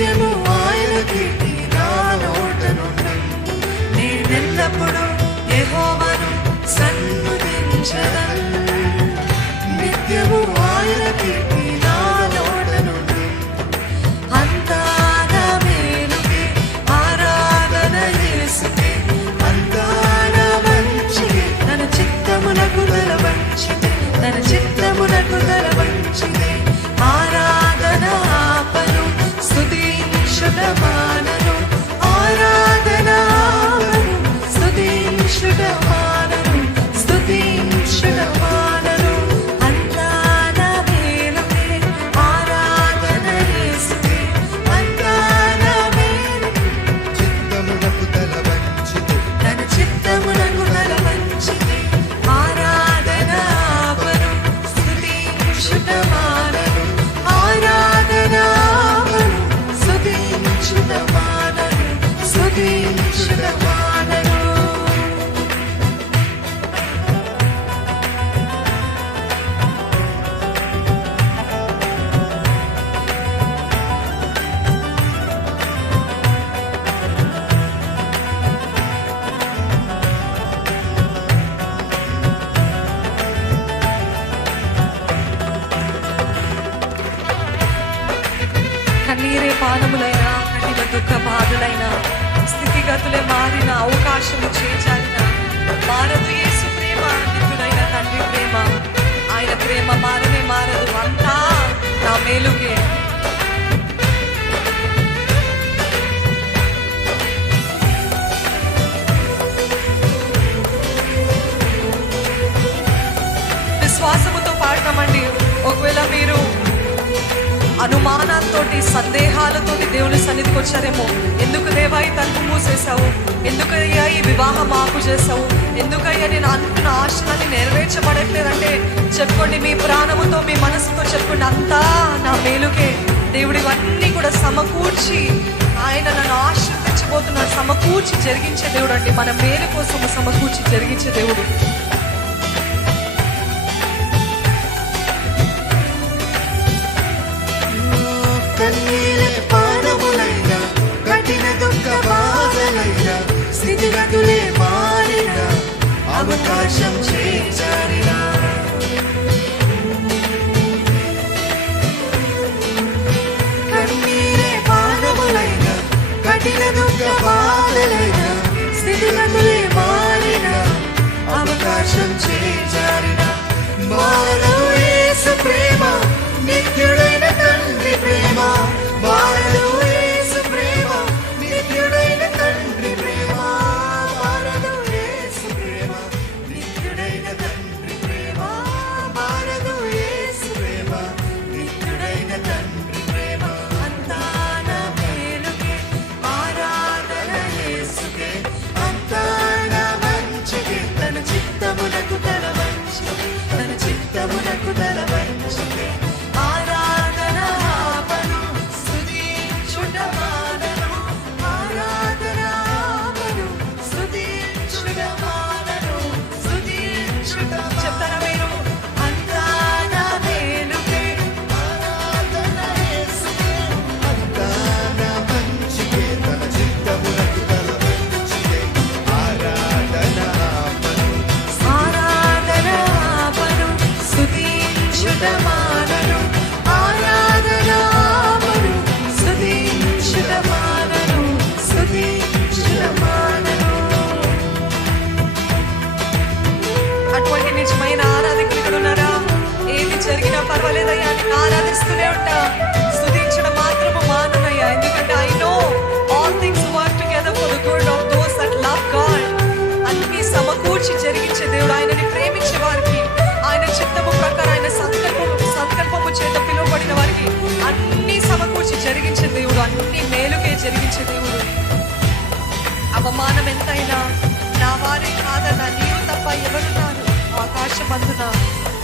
నిత్యము ఆయన కీర్తి నా నోట నుండి. నేనెల్లప్పుడు యెహోవాను సన్నుతించెదను. నిత్యము ఆయన కీర్తి నా నోట నుండి. అంతా నా మేలుకే ఆరాధన యేసుకే. అంతా నా మంచికే తన చిత్తమునకు తల వంచితే. తన చిత్తమునకు తల వంచితే. ఆరాధన ఆపను స్తుతించుట మానను. ఆరాధన ఆపను స్తుతించుట మానను. స్తుతించుట మానను. అంతా నా మేలుకే ఆరాధన యేసుకే. అంతా నా మేలుకే చిత్తమునకు తల వంచితే. తన చిత్తమునకు తల వంచితే. ఆరాధన ఆపను స్తుతించుట మానను. ఆరాధన ఆపను స్తుతించుట మానను. స్తుతించుట మానను. కన్నీరే పానములైన కఠిన దుఃఖ బాధలైన స్థితిగతులే మారిన అవకాశము చేజారిన మారదు యేసు ప్రేమ. నిత్యుడైన తండ్రి ప్రేమ. ఆయన ప్రేమ మారనే మారదు. అంతా నా మేలుకే. విశ్వాసముతో పాడతామండి. ఒకవేళ మీరు అనుమానాలతో సందేహాలతో దేవుని సన్నిధికి వచ్చారేమో. ఎందుకు దేవా ఈ తలుపు మూసేశావు? ఎందుకయ్యా ఈ వివాహం ఆపు చేశావు? ఎందుకయ్యా నేను అనుకున్న ఆశలని నెరవేర్చబడట్లేదంటే చెప్పుకోండి. మీ ప్రాణముతో మీ మనసుతో చెప్పుకోండి. అంతా నా మేలుకే. దేవుడు ఇవన్నీ కూడా సమకూర్చి ఆయన నన్ను ఆశీర్వదించబోతున్నాడు. సమకూర్చి జరిగించే దేవుడు అండి. మన మేలు కోసం సమకూర్చి జరిగించే దేవుడు. కన్నీరే పానములైన కఠిన దుఃఖ బాధలైన స్థితిగతులే మారిన అవకాశం చేజారిన. కన్నీరే పానములైన కఠిన దుఃఖ బాధలైన స్థితిగతులే మారిన అవకాశం చేజారిన. మారదు యేసు ప్రేమ. నిత్యుడైన తండ్రి ప్రేమ. మారదు యేసు ప్రేమ. నిత్యుడైన తండ్రి ప్రేమ. మారదు యేసు ప్రేమ. నిత్యుడైన తండ్రి ప్రేమ. మారదు యేసు ప్రేమ. నిత్యుడైన తండ్రి ప్రేమ. అంతా నా మేలుకే ఆరాధన యేసుకే. అంతా నా మంచికే తన చిత్తమునకు తల వంచితే. తన చిత్తమునకు తల వంచితే. ఆరాధన ఆపను స్తుతించుట మానను. ఆరాధన ఆపను స్తుతించుట మానను. స్తుతించుట చెప్తారా మీరు? అంతా నా మేలుకే ఆరాధన యేసుకే. అంతా నా మంచికే తన చిత్తమునకు తల వంచితే. ఆరాధన ఆపను. ఆరాధన ఆపను స్తుతించుట మానను. ఆరాధన ఆపను స్తుతించుట మానను. స్తుతించుట మానను. అటువంటి నిజమైన ఆరాధకులు ఇక్కడ ఉన్నారా? ఏది జరిగినా పర్వాలేదయ్యా, నేను ఆరాధిస్తూనే ఉంటా. స్తుతించడం మాత్రము మాననయ్యా. ఎందుకంటే I know all things work together for the good of those that love God. అన్ని సమకూర్చి జరిగించే దేవుడు. ఆయనని ప్రేమించే వారికి, ఆయన చిత్తము ప్రకారం, ఆయన సంకల్పము చేత పిలువబడిన వారికి అన్ని సమకూర్చి జరిగించే దేవుడు. అన్ని మేలుకే జరిగించే దేవుడు. అవమానం ఎంతైనా నా వారే కాదన్నా నీవు తప్ప ఎవరున్నారు ఆకాశమందున.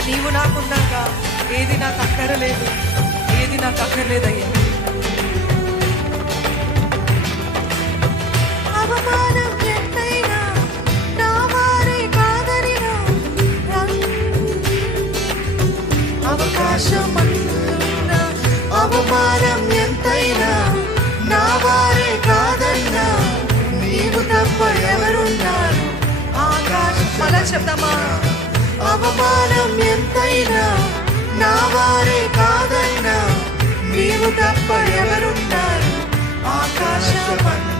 నీవు నాకుండగా ఏది నాకు అక్కరలేదు. ఏది నాకు అక్కర్లేదయ్యా. అవమానం ఎంతైనా నా వారే కాదనినా అవకాశం అవమానం ఎంతైనా చెప్దామా? అవమానం ఎంతైనా నా వారే కాదైనా నీవు తప్ప ఎవరున్నారు ఆకాశమంత